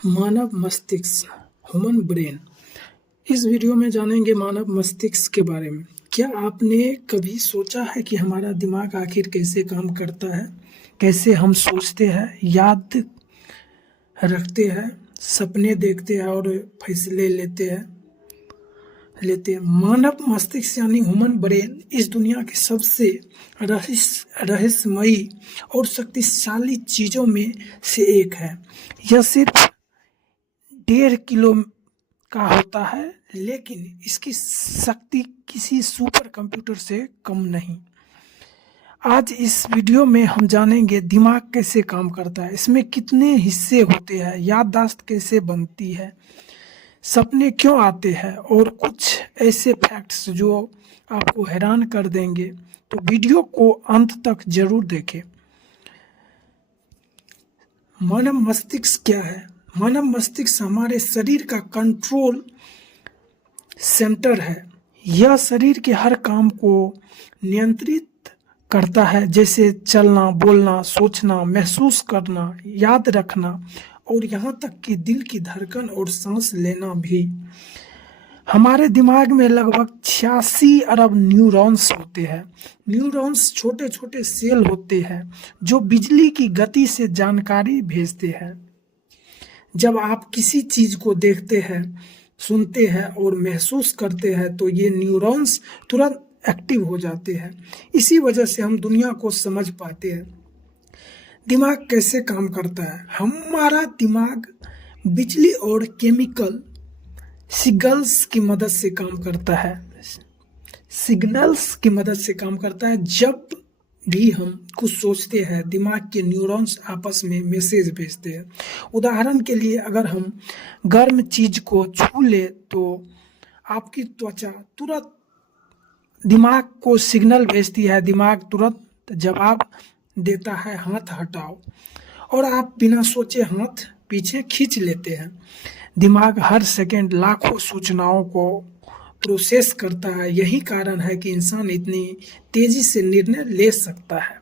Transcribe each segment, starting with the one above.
मानव मस्तिष्क human brain. इस video में जानेंगे मानव मस्तिष्क के बारे में। क्या आपने कभी सोचा है कि हमारा दिमाग आखिर कैसे काम करता है? कैसे हम सोचते हैं, याद रखते हैं, सपने देखते हैं और फैसले लेते हैं। मानव मस्तिष्क यानी ह्यूमन ब्रेन इस दुनिया के सबसे रहस्यमयी और शक्तिशाली चीज़ों में से एक है। यह सिर्फ 1.5 किलो का होता है, लेकिन इसकी शक्ति किसी सुपर कंप्यूटर से कम नहीं। आज इस वीडियो में हम जानेंगे दिमाग कैसे काम करता है, इसमें कितने हिस्से होते हैं, याददाश्त कैसे बनती है, सपने क्यों आते हैं और कुछ ऐसे फैक्ट्स जो आपको हैरान कर देंगे। तो वीडियो को अंत तक जरूर देखें। मानव मस्तिष्क क्या है? मानव मस्तिष्क हमारे शरीर का कंट्रोल सेंटर है। यह शरीर के हर काम को नियंत्रित करता है, जैसे चलना, बोलना, सोचना, महसूस करना, याद रखना और यहाँ तक कि दिल की धड़कन और सांस लेना भी। हमारे दिमाग में लगभग 86 अरब न्यूरॉन्स होते हैं। न्यूरॉन्स छोटे छोटे सेल होते हैं जो बिजली की गति से जानकारी भेजते हैं। जब आप किसी चीज को देखते हैं, सुनते हैं और महसूस करते हैं तो ये न्यूरॉन्स तुरंत एक्टिव हो जाते हैं। इसी वजह से हम दुनिया को समझ पाते हैं। दिमाग कैसे काम करता है? हमारा दिमाग बिजली और केमिकल सिग्नल्स की मदद से काम करता है। जब भी हम कुछ सोचते हैं, दिमाग के न्यूरॉन्स आपस में मैसेज भेजते हैं। उदाहरण के लिए, अगर हम गर्म चीज को छू ले तो आपकी त्वचा तुरंत दिमाग को सिग्नल भेजती है। दिमाग तुरंत जवाब देता है, हाथ हटाओ, और आप बिना सोचे हाथ पीछे खींच लेते हैं। दिमाग हर सेकंड लाखों सूचनाओं को प्रोसेस करता है। यही कारण है कि इंसान इतनी तेजी से निर्णय ले सकता है।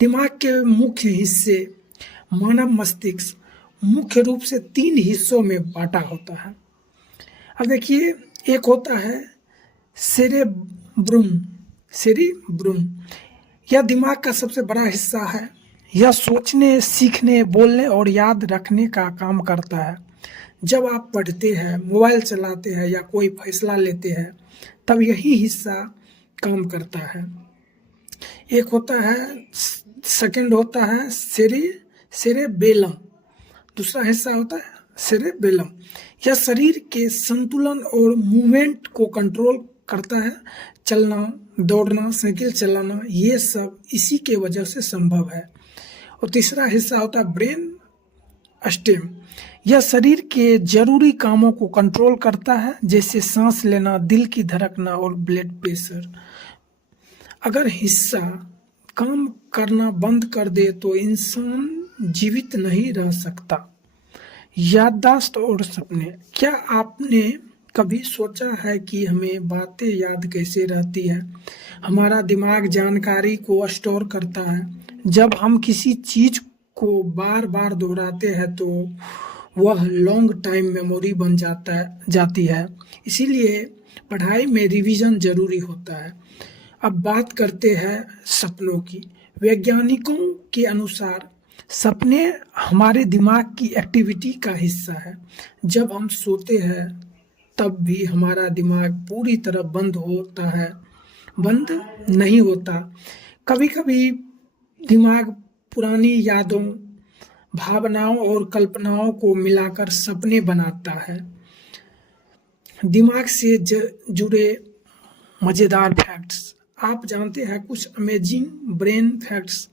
दिमाग के मुख्य हिस्से मानव मस्तिष्क मुख्य रूप से 3 हिस्सों में बांटा होता है। अब देखिए, एक होता है सेरेब्रम। यह दिमाग का सबसे बड़ा हिस्सा है। यह सोचने, सीखने, बोलने और याद रखने का काम करता है। जब आप पढ़ते हैं, मोबाइल चलाते हैं या कोई फैसला लेते हैं, तब यही हिस्सा काम करता है। एक होता है सेकंड होता है सेरेबेलम। दूसरा हिस्सा होता है सेरेबेलम। यह शरीर के संतुलन और मूवमेंट को कंट्रोल करता है। चलना, दौड़ना, साइकिल चलाना, ये सब इसी के वजह से संभव है। और तीसरा हिस्सा होता है ब्रेन स्टेम। यह शरीर के जरूरी कामों को कंट्रोल करता है, जैसे सांस लेना, दिल की धड़कना और ब्लड प्रेशर। अगर हिस्सा काम करना बंद कर दे तो इंसान जीवित नहीं रह सकता। याददाश्त और सपने। क्या आपने कभी सोचा है कि हमें बातें याद कैसे रहती है? हमारा दिमाग जानकारी को स्टोर करता है। जब हम किसी चीज को बार बार दोहराते हैं तो वह लॉन्ग टाइम मेमोरी बन जाती है। इसीलिए पढ़ाई में रिवीजन जरूरी होता है। अब बात करते हैं सपनों की। वैज्ञानिकों के अनुसार सपने हमारे दिमाग की एक्टिविटी का हिस्सा है। जब हम सोते हैं तब भी हमारा दिमाग पूरी तरह बंद नहीं होता। कभी कभी दिमाग पुरानी यादों, भावनाओं और कल्पनाओं को मिलाकर सपने बनाता है। दिमाग से जुड़े मजेदार फैक्ट्स। आप जानते हैं कुछ amazing brain facts?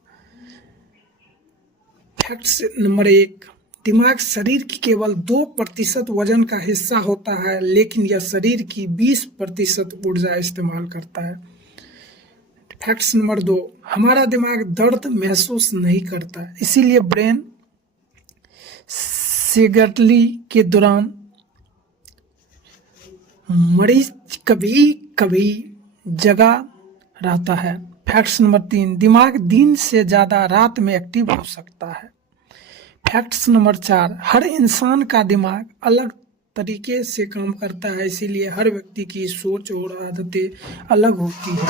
Facts number 1, दिमाग शरीर की केवल 2% वजन का हिस्सा होता है, लेकिन यह शरीर की 20% ऊर्जा इस्तेमाल करता है। फैक्ट्स नंबर 2, हमारा दिमाग दर्द महसूस नहीं करता, इसीलिए ब्रेन सर्जरी के दौरान मरीज कभी कभी जगा रहता है। फैक्ट्स नंबर 3, दिमाग दिन से ज़्यादा रात में एक्टिव हो सकता है। फैक्ट्स नंबर 4, हर इंसान का दिमाग अलग तरीके से काम करता है, इसीलिए हर व्यक्ति की सोच और आदतें अलग होती है।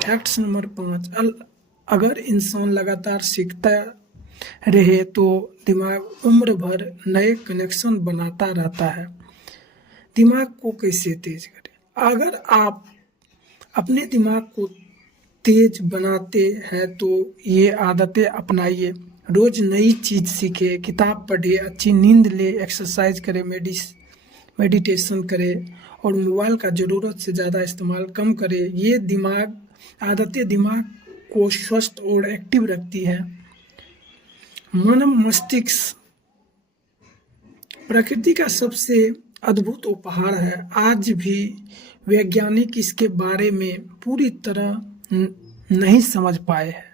फैक्ट्स नंबर 5, अगर इंसान लगातार सीखता रहे तो दिमाग उम्र भर नए कनेक्शन बनाता रहता है। दिमाग को कैसे तेज करें? अगर आप अपने दिमाग को तेज बनाते हैं तो ये आदतें अपनाइए। रोज नई चीज सीखे, किताब पढ़े, अच्छी नींद ले, एक्सरसाइज करे, मेडिटेशन करे और मोबाइल का ज़रूरत से ज़्यादा इस्तेमाल कम करे। ये आदतें दिमाग को स्वस्थ और एक्टिव रखती है। मानव मस्तिष्क प्रकृति का सबसे अद्भुत उपहार है। आज भी वैज्ञानिक इसके बारे में पूरी तरह नहीं समझ पाए हैं।